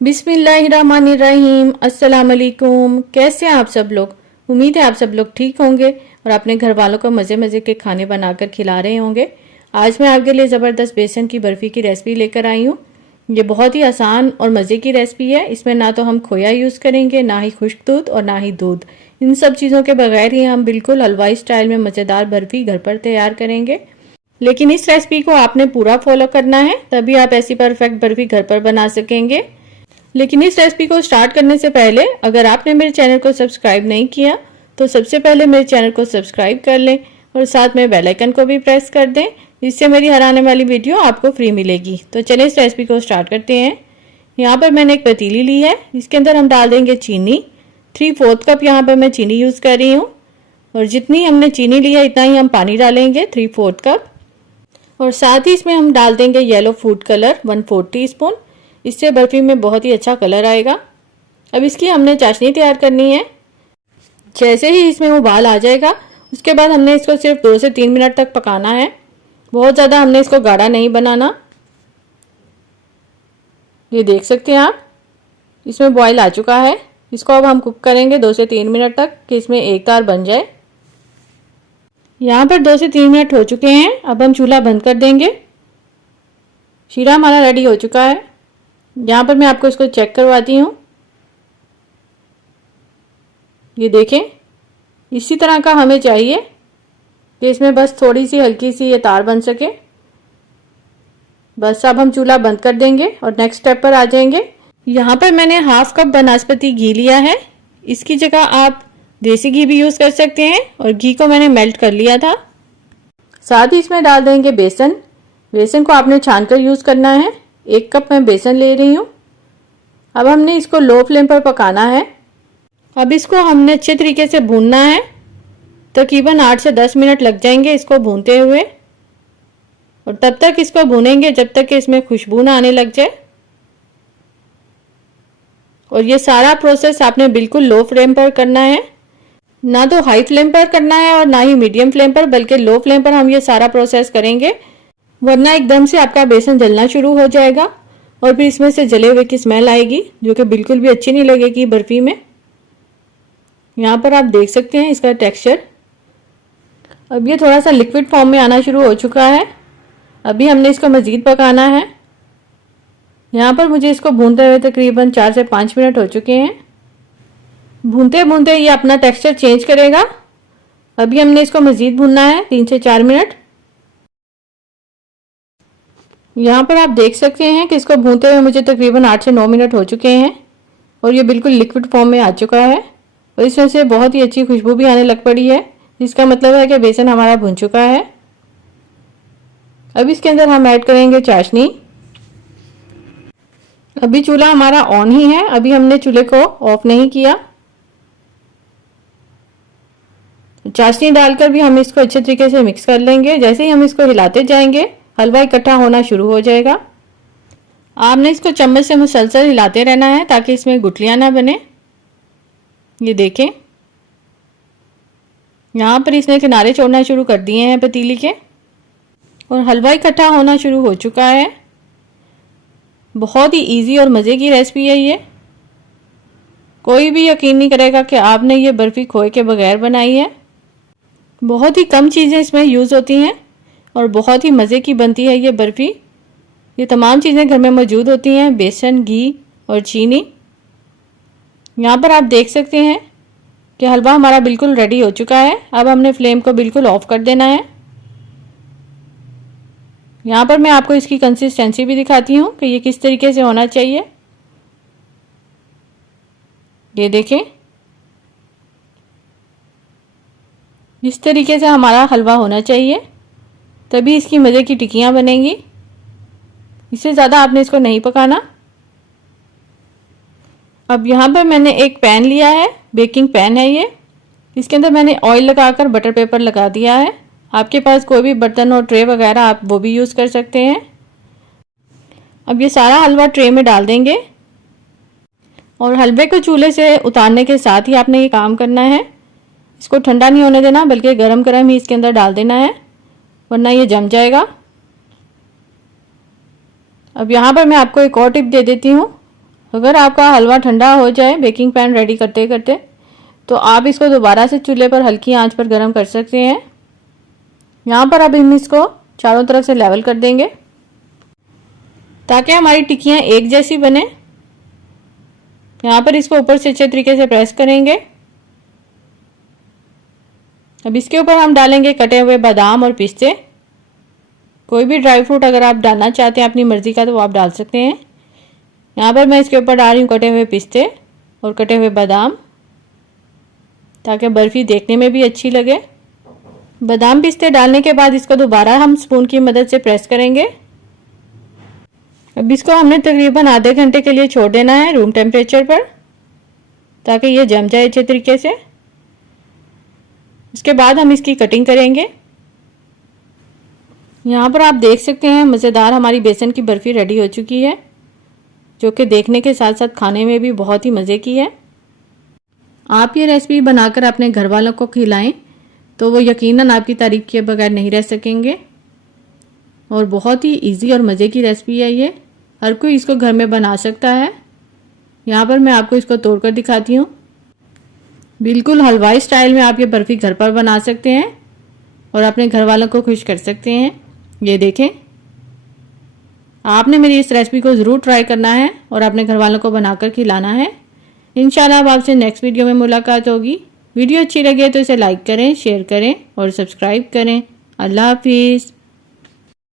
बिस्मिल्लाहिर्रहमानिर्रहीम। अस्सलाम वालेकुम। कैसे हैं आप सब लोग? उम्मीद है आप सब लोग ठीक होंगे और अपने घर वालों को मज़े मज़े के खाने बनाकर खिला रहे होंगे। आज मैं आपके लिए ज़बरदस्त बेसन की बर्फ़ी की रेसिपी लेकर आई हूँ। ये बहुत ही आसान और मज़े की रेसिपी है। इसमें ना तो हम खोया यूज़ करेंगे, ना ही खुश्क दूध और ना ही दूध। इन सब चीज़ों के बगैर ही हम बिल्कुल हलवाई स्टाइल में मज़ेदार बर्फ़ी घर पर तैयार करेंगे। लेकिन इस रेसिपी को आपने पूरा फॉलो करना है, तभी आप ऐसी परफेक्ट बर्फ़ी घर पर बना सकेंगे। लेकिन इस रेसिपी को स्टार्ट करने से पहले अगर आपने मेरे चैनल को सब्सक्राइब नहीं किया तो सबसे पहले मेरे चैनल को सब्सक्राइब कर लें और साथ में बेल आइकन को भी प्रेस कर दें, जिससे मेरी हर आने वाली वीडियो आपको फ्री मिलेगी। तो चलिए इस रेसिपी को स्टार्ट करते हैं। यहाँ पर मैंने एक पतीली ली है, इसके अंदर हम डाल देंगे चीनी। 3/4 कप यहाँ पर मैं चीनी यूज़ कर रही हूँ और जितनी हमने चीनी ली है इतना ही हम पानी डालेंगे, 3/4 कप। और साथ ही इसमें हम डाल देंगे येलो फूड कलर 1/4 टीस्पून। इससे बर्फ़ी में बहुत ही अच्छा कलर आएगा। अब इसकी हमने चाशनी तैयार करनी है। जैसे ही इसमें उबाल आ जाएगा उसके बाद हमने इसको सिर्फ 2 से 3 मिनट तक पकाना है। बहुत ज़्यादा हमने इसको गाढ़ा नहीं बनाना। ये देख सकते हैं आप, इसमें बॉयल आ चुका है। इसको अब हम कुक करेंगे 2 से 3 मिनट तक कि इसमें एक तार बन जाए। यहाँ पर 2 से 3 मिनट हो चुके हैं। अब हम चूल्हा बंद कर देंगे। शीरा हमारा रेडी हो चुका है। यहाँ पर मैं आपको इसको चेक करवाती हूँ। ये देखें, इसी तरह का हमें चाहिए कि इसमें बस थोड़ी सी हल्की सी ये तार बन सके। बस अब हम चूल्हा बंद कर देंगे और नेक्स्ट स्टेप पर आ जाएंगे। यहाँ पर मैंने हाफ कप बनास्पति घी लिया है। इसकी जगह आप देसी घी भी यूज़ कर सकते हैं और घी को मैंने मेल्ट कर लिया था। साथ ही इसमें डाल देंगे बेसन। बेसन को आपने छान कर यूज़ करना है। 1 कप मैं बेसन ले रही हूँ। अब हमने इसको लो फ्लेम पर पकाना है। अब इसको हमने अच्छे तरीके से भूनना है। तकरीबन 8 से 10 मिनट लग जाएंगे इसको भूनते हुए और तब तक इसको भूनेंगे जब तक कि इसमें खुशबू ना आने लग जाए। और ये सारा प्रोसेस आपने बिल्कुल लो फ्लेम पर करना है, ना तो हाई फ्लेम पर करना है और ना ही मीडियम फ्लेम पर, बल्कि लो फ्लेम पर हम ये सारा प्रोसेस करेंगे, वरना एकदम से आपका बेसन जलना शुरू हो जाएगा और फिर इसमें से जले हुए की स्मेल आएगी, जो कि बिल्कुल भी अच्छी नहीं लगेगी बर्फ़ी में। यहाँ पर आप देख सकते हैं इसका टेक्सचर। अब ये थोड़ा सा लिक्विड फॉर्म में आना शुरू हो चुका है। अभी हमने इसको मज़ीद पकाना है। यहाँ पर मुझे इसको भूनते हुए तकरीबन 4 से 5 मिनट हो चुके हैं। भूनते भूनते ये अपना टेक्सचर चेंज करेगा। अभी हमने इसको मज़ीद भूनना है 3 से 4 मिनट। यहाँ पर आप देख सकते हैं कि इसको भूनते हुए मुझे तकरीबन 8 से 9 मिनट हो चुके हैं और ये बिल्कुल लिक्विड फॉर्म में आ चुका है और इसमें से बहुत ही अच्छी खुशबू भी आने लग पड़ी है, जिसका मतलब है कि बेसन हमारा भुन चुका है। अब इसके अंदर हम ऐड करेंगे चाशनी। अभी चूल्हा हमारा ऑन ही है, अभी हमने चूल्हे को ऑफ नहीं किया। चाशनी डालकर भी हम इसको अच्छे तरीके से मिक्स कर लेंगे। जैसे ही हम इसको हिलाते जाएंगे हलवा इकट्ठा होना शुरू हो जाएगा। आपने इसको चम्मच से मुसलसल हिलाते रहना है ताकि इसमें गुठलियां ना बने। ये देखें, यहाँ पर इसने किनारे छोड़ना शुरू कर दिए हैं पतीली के और हलवा इकट्ठा होना शुरू हो चुका है। बहुत ही इजी और मज़े की रेसिपी है ये। कोई भी यकीन नहीं करेगा कि आपने ये बर्फ़ी खोए के बगैर बनाई है। बहुत ही कम चीज़ें इसमें यूज़ होती हैं और बहुत ही मज़े की बनती है ये बर्फ़ी। ये तमाम चीज़ें घर में मौजूद होती हैं, बेसन, घी और चीनी। यहाँ पर आप देख सकते हैं कि हलवा हमारा बिल्कुल रेडी हो चुका है। अब हमने फ्लेम को बिल्कुल ऑफ कर देना है। यहाँ पर मैं आपको इसकी कंसिस्टेंसी भी दिखाती हूँ कि ये किस तरीके से होना चाहिए। ये देखें, इस तरीके से हमारा हलवा होना चाहिए, तभी इसकी मज़े की टिक्कियाँ बनेंगी। इससे ज़्यादा आपने इसको नहीं पकाना। अब यहाँ पर मैंने एक पैन लिया है, बेकिंग पैन है ये। इसके अंदर मैंने ऑयल लगाकर बटर पेपर लगा दिया है। आपके पास कोई भी बर्तन और ट्रे वगैरह आप वो भी यूज़ कर सकते हैं। अब ये सारा हलवा ट्रे में डाल देंगे और हलवे को चूल्हे से उतारने के साथ ही आपने ये काम करना है। इसको ठंडा नहीं होने देना, बल्कि गरम गरम ही इसके अंदर डाल देना है, वरना ये जम जाएगा। अब यहाँ पर मैं आपको एक और टिप दे देती हूँ। अगर आपका हलवा ठंडा हो जाए बेकिंग पैन रेडी करते करते, तो आप इसको दोबारा से चूल्हे पर हल्की आंच पर गर्म कर सकते हैं। यहाँ पर अब हम इसको चारों तरफ से लेवल कर देंगे ताकि हमारी टिक्कियाँ एक जैसी बने। यहाँ पर इसको ऊपर से अच्छे तरीके से प्रेस करेंगे। अब इसके ऊपर हम डालेंगे कटे हुए बादाम और पिस्ते। कोई भी ड्राई फ्रूट अगर आप डालना चाहते हैं अपनी मर्ज़ी का तो वो आप डाल सकते हैं। यहाँ पर मैं इसके ऊपर डाल रही हूँ कटे हुए पिस्ते और कटे हुए बादाम, ताकि बर्फ़ी देखने में भी अच्छी लगे। बादाम पिस्ते डालने के बाद इसको दोबारा हम स्पून की मदद से प्रेस करेंगे। अब इसको हमने तकरीबन आधे घंटे के लिए छोड़ देना है रूम टेम्परेचर पर, ताकि ये जम जाए अच्छे तरीके से। इसके बाद हम इसकी कटिंग करेंगे। यहाँ पर आप देख सकते हैं मज़ेदार हमारी बेसन की बर्फ़ी रेडी हो चुकी है, जो कि देखने के साथ साथ खाने में भी बहुत ही मज़े की है। आप ये रेसिपी बनाकर अपने घर वालों को खिलाएं तो वो यकीनन आपकी तारीफ़ किए बगैर नहीं रह सकेंगे। और बहुत ही इजी और मज़े की रेसिपी है ये, हर कोई इसको घर में बना सकता है। यहाँ पर मैं आपको इसको तोड़कर दिखाती हूँ। बिल्कुल हलवाई स्टाइल में आप ये बर्फ़ी घर पर बना सकते हैं और अपने घर वालों को खुश कर सकते हैं। ये देखें, आपने मेरी इस रेसिपी को ज़रूर ट्राई करना है और अपने घर वालों को बनाकर खिलाना है। इंशाल्लाह अब आपसे नेक्स्ट वीडियो में मुलाकात होगी। वीडियो अच्छी लगे तो इसे लाइक करें, शेयर करें और सब्सक्राइब करें। अल्लाह हाफिज़।